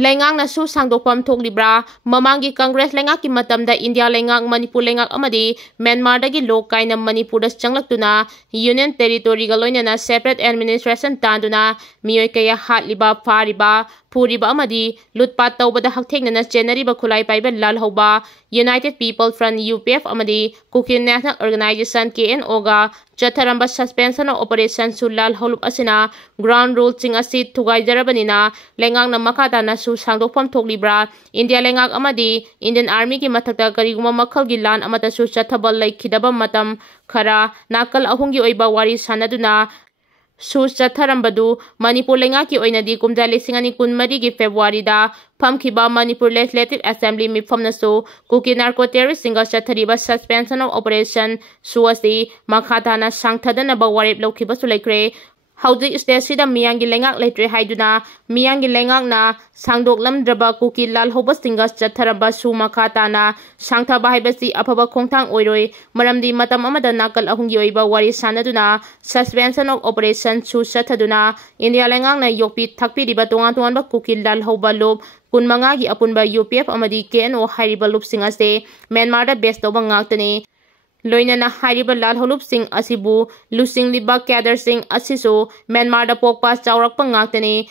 Lengang na SoOsangdok thoklibra mamangi Congress lengak ki matamda India lengak Manipur lengak amadi Myanmar dagi lok kaina Manipur das changlaktuna Union Territory ga loinana separate administration tanduna miyoi kaya hatliba fariba puriba amadi lutpat tawbada haktheknana chenariba khulai paiba lalhoba United People Front UPF amadi Kuki National Organization KNO ga chatharamba suspension of operation sulal holup asina ground rule ching asi thugai jarabanina lengang na makata na SoOsangdok thoklibra India lengak amadi Indian Army ki mathakta kariguma makhal gi lan amata su chathabal laikhidaba matam khara nakal ahungi oiba wari sanaduna su chatharambadu Manipur lengak ki oinadi kumja lisingani kunmari gi February da famkhiba Manipur Legislative Assembly mifamna su Kuki narco terrorist singa chathariba suspension of operation suasi makhata na sangthadana ba warep lokhiba su laikre Hauji state sida miyangi lengak leitre haiduna miyangi lengak na sangdoklam draba Kuki lal hoba singa chatharaba su makhata na sangtha bahaibasi afaba khongthang oiroi maramdi matam amada nakal ahungi oiba wari sanaduna suspension of operation su chathaduna India lengak na yokpi thakpi riba tongan tongan ba Kuki lal hoba lob kunmanga gi apunba UPF amadi KNO hariba lob singa se Myanmar da best oba ngaktani loinana hariba lal holup sing asibu lusing liba cadre sing asiso Myanmar da pokpa chawrakpa ngaktani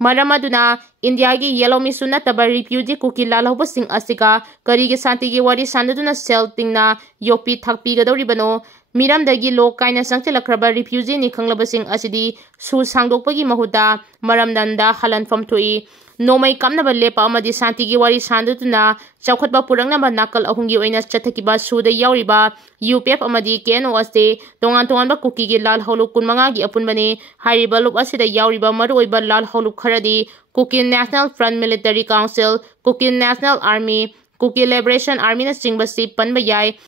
maramaduna India gi yellow misuna taba refugee Kuki lal hoba sing asika karigi santi gi wari sandaduna sel tingna yopi thakpi gadoribano miramdagi lok kaina sangchelakraba refugee ni khanglabasing asidi SoOsangdokpagi mahuta maramdanda halanfam thui nomai kamnaba lepa amadi santi gi wari sandutuna chawkhatba purangnaba nakal ahungi oina chathakiba suda yauriba UPF amadi KNO ase tongan ba Kuki gi lal holup kunmanga gi apunbani hariba lup asida yauriba maruoiba lal holup kharadi Kuki National Front Military Council Kuki National Army Kuki Liberation Army na singbasi panba yai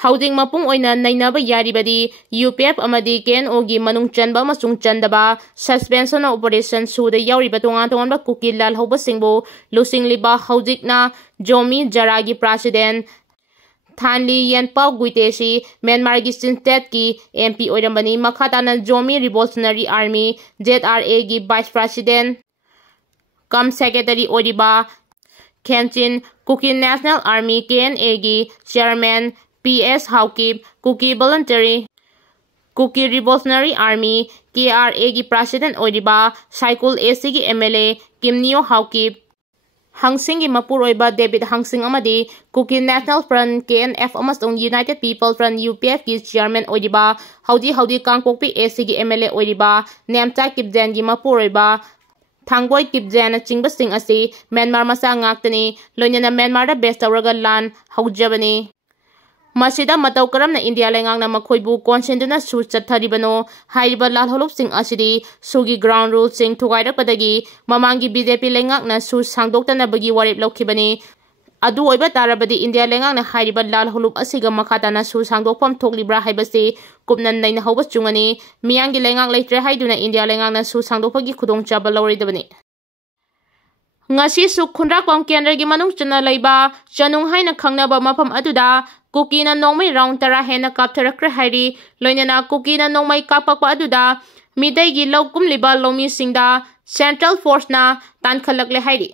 Housing mapung oina nainaba yaribadi UPF amadi KNO gi manung chanba masung chandaba suspension of operation suda yauriba tongan ba Kuki lal hoba singbo lusing liba housing na Jomi Jaragi president Thanli Yenpao Guitesi Myanmar gi state ki MP oirambani makhata na Jomi Revolutionary Army ZRA gi vice president kam secretary oiriba Kemchin Kuki National Army KNA gi chairman PS Haukip Kuki Voluntary Kuki Revolutionary Army KRA gi president oiriba Saikul AC gi MLA Kimnio Haukip Hangsing gi mapur oiba David Hangsing amadi Kuki National Front KNF amasung United People Front UPF gi chairman oiriba Haudi Kangpokpi AC gi MLA oiriba Nemcha Kipjen gi mapur oiba Thangboy Kipjen na chingba sing asi Myanmar masa ngaktani loinana Myanmar da best tawraga lan haujabani Masida matau karam na India lengang na makhoibu konsenduna su chatharibano haiba lal holup sing asidi sugi ground rule sing thugairapdagi mamangi BJP lengak na SoOsangdokna bagi warep lokhibani adu oiba tarabadi India lengang na haiba lal holup asiga makhata na SoOsangdok thoklibra haibasi kupnan naina hoba chungani miyangi lengak leitre haiduna India lengang na SoOsangdok bagi khudongchaba lauridabani ngasi su khunrakwam kendra gi manung chana leiba chanung haina khangnaba mafam aduda Kuki na nongmai round tara Henna kaptharakre hairi loinana Kuki na nongmai kapakpa aduda midai gi laukum liba lomi singda Central Force na tankhalakle hairi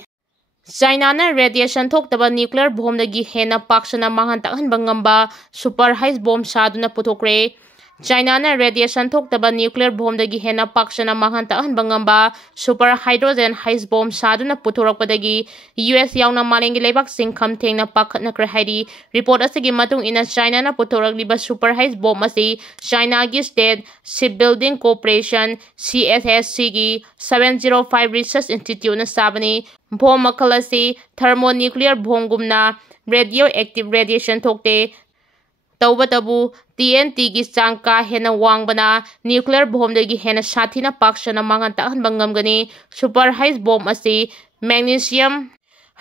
China na radiation thoktaba nuclear bomb dagi Henna paksana manghantakhanba ngamba super high bomb saduna puthokre China na radiation thoktaba nuclear bomb dagi Henna paksana manghantakhanba ngamba super hydrogen high bomb saduna puthorakpadagi US yauna malengi leibak singkham thengna pakhatna kra hairi report asigi matung ina China na puthorakliba super high bomb asi China gi State Shipbuilding Corporation CSSC gi 705 Research Institute na sabani bomb makhal asi thermonuclear bomb gumna radioactive radiation thokte Taubatabu TNT gi changka Henna wangbana nuclear bomb dagi Henna sathina paksana manghantakhanba ngamgani super high bomb asi magnesium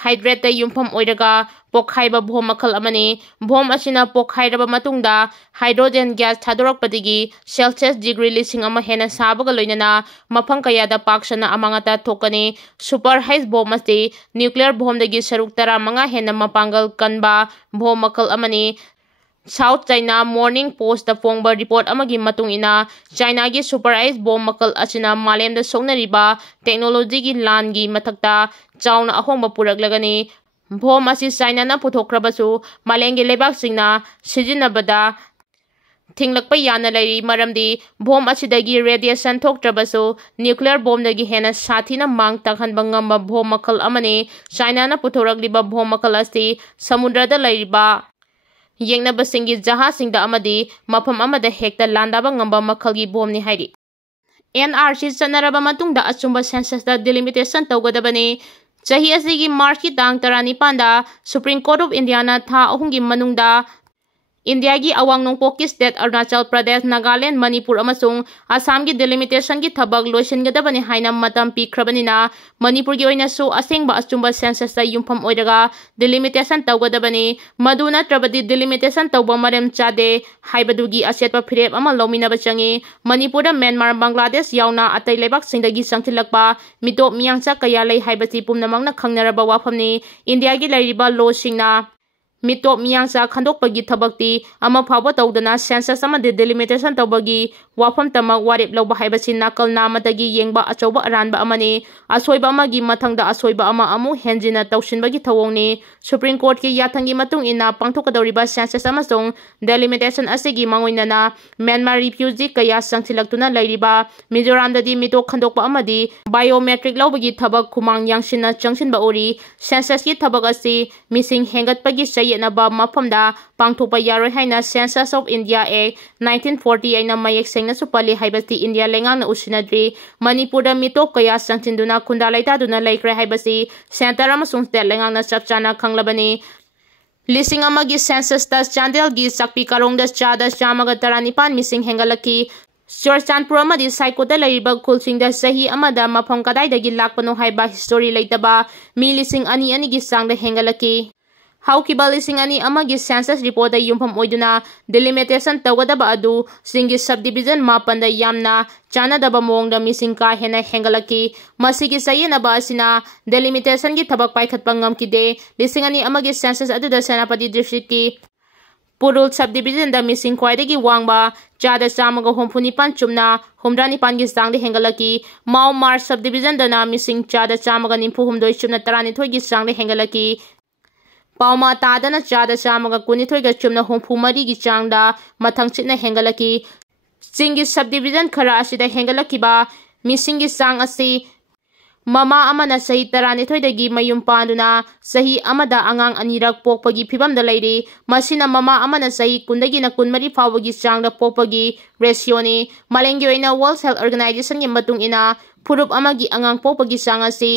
hydrate ta yumpham oiraga pokhaiba bomb makhal amani bomb asina pokhairaba matungda hydrogen gas thadorakpadagi Celsius degree lising ama Henna sabaga loinana mafang kayada paksana amangata thokani super high bomb asi nuclear bomb dagi saruk tara manga Henna mapangal kanba bomb makhal amani South China Morning Post da fongba report amagi matung ina China gi super ice bomb makal asina malem da songnariba technology gi lan gi mathakta chauna ahongba puraklagani bomb asi China na puthokrabasu malengi lebak singna sijinabada thinglakpa yana lairi maramdi bomb asidagi radiation thoktrabasu nuclear bomb dagi hena sathina mang takhanba ngamba bomb makal amani China na puthorakliba bomb makal asti samudrada lairiba yengnabasinggi jahasingda amadi mafam amada hekta landaba ngamba makhalgi bomni hairi NRC chanaraba matungda achumba census da delimitation tawgadabani chahi asigi March ki tang 19 da Supreme Court of India na tha ahungi manungda India gi awang nongpok ki state Arunachal Pradesh Nagaland Manipur amasung Assam gi delimitation gi thabak loisingadabani haina matam pikhrabani Manipur gi oina su asengba achumba census da yumpham oiraga delimitation tawgadabani maduna trabadi delimitation tawba marem chade haibadugi asetpa phirep ama lominaba changi Manipur da Myanmar Bangladesh yauna atai lebak singdagi sangthilakpa mitop miyangcha kaya lei haibati pumnamangna khangnaraba wafamni India gi lairiba law singna mitop miyangsa khandokpagi thabakti ama phawba tawdana census ama delimitation tawbagi wafam tamak warip lawba haibasi nakal namatagi yengba achauba aranba amani asoiba amagi mathangda asoiba ama amu henjina tawsinbagi thawongni Supreme Court ki yathangi matung ina pangthokadoriba census amasung delimitation asigi mangoinana Myanmar refugee kaya sangthilaktuna lairiba Mizoram dadi mitok khandokpa amadi biometric lawbagi thabak khumang yangsinna changsinba ori census ki thabak asi mising hengatpagi naba mafamda pangthokpa yaroi haina Census of India Act 1940 aina mayek sengna supali haibasi India lengang na usinadri Manipur da mitop kaya sangtinduna khunda laitaduna laikre haibasi center amasung state lengang na chapchana khanglabani lising amagi census da Chandel gi sakpi karong da chada chamaga 19 mising hengalaki Churchanpur amadi saikoda lairiba khulsingda sahi amada mafam kadaidagi lakpano haiba history leitaba mi lising ani gi sangda hengalaki Haukiba lising ani amagi census report da yumpham oiduna delimitation tawgadaba adu singi subdivision mapanda yamna chanadaba mongda mising ka hena hengalaki masigi sayenaba asina delimitation gi thabak paikhatpa ngamkide lising ani amagi census adu da Senapati district ki Purul subdivision da mising khwaidagi wangba chada chamaga homphunipan chumna homdranipan gi sangde hengalaki Mau Mar subdivision da na mising chada chamaga nimpu humdoi chumna 12 gi sangde hengalaki Pauma tadana chada chamaga kunithoiga chumna hompu mari gi changda mathang chitna hengalaki Chingi subdivision khara asida hengalaki ba misingi sang asi mama amana sahi 12 dagi mayum panduna sahi amada angang anirak pokpagi phibam da lairi masina mama amana sahi kundagi na kunmari fawagi changda pokpagi ratio ni malengi oina World Health Organization gi matung ina phurup amagi angang pokpagi sang asi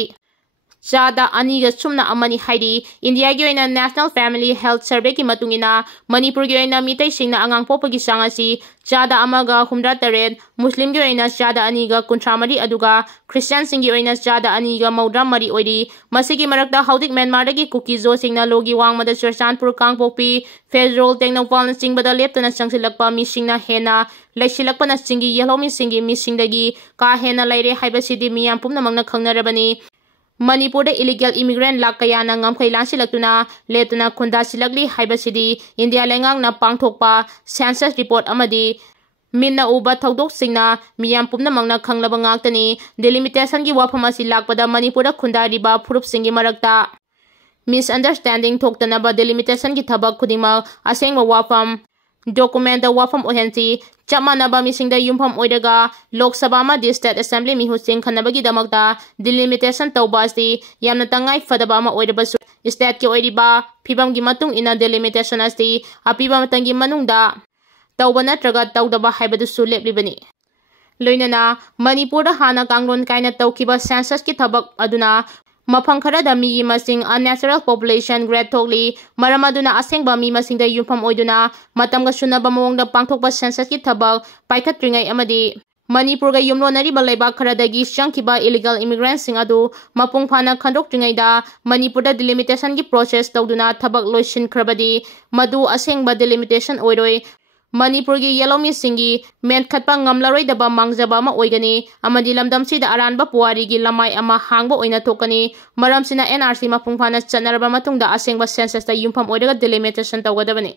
Chada aniga chumna amani haidi India gi oina National Family Health Survey ki matungina Manipur gi oina mitai singna angang popagi sangasi chada amaga humra taren Muslim gi oina chada aniga kuntramari aduga Christian singi oina chada aniga maudra mari oidi masigi marakta haudik Myanmar dagi Kuki zo singna logi wangmada Churchanpur kangpopi federal technopal singbada leptana changsilakpa mi singna Henna laisilakpa na singi yellow mi singi mi singdagi ka Henna laire haibasidi miyam pumna mangna khangnarabani Manipur da illegal immigrant lakaya na ngamkhai lansilakuna letuna khunda silakli haibasidi India lengang na pangthokpa census report amadi minna uba thaudok singna miyam pumna mangna khanglaba ngaktani delimitation gi wafam asi lakpada Manipur da khunda riba phurup singi marakta misunderstanding thoktanaba delimitation gi thabak khudima asengwa wafam document da wafam ohensi chamanaba misingda yumpham oidaga Lok Sabha ma State Assembly mi husing khanabagi damakta delimitation tawbasi yamna tangai fadaba ama oidabasu state ki oiriba phibam gi matung ina delimitation asti apiba matangi manungda tawba natraga tawdaba haibadusu leplibani loinana Manipur da hana kangron kaina tawkiba census ki thabak aduna Mafang kharada mi masing unnatural population grade thokli maram aduna asengba mi masingda yumpham oiduna matamga sunaba mawongda pangthokpa census ki thabak paikhatringai amadi Manipur ga yumlonari balaiba kharadagi changkiba illegal immigrants sing adu mapung phana khandokringai da Manipur da delimitation ki process tawduna thabak loisin khrabadi madu asengba delimitation oiroi Manipur gi yellow mi singi men khatpa ngamlaroi daba mangjaba ma oigani amadi lamdam sida aranba puari gi lamai ama hangba oina thokani maram sina NRC mapung phana chanaraba matungda asengba census da yumpham oidaga delimitation tawgadabani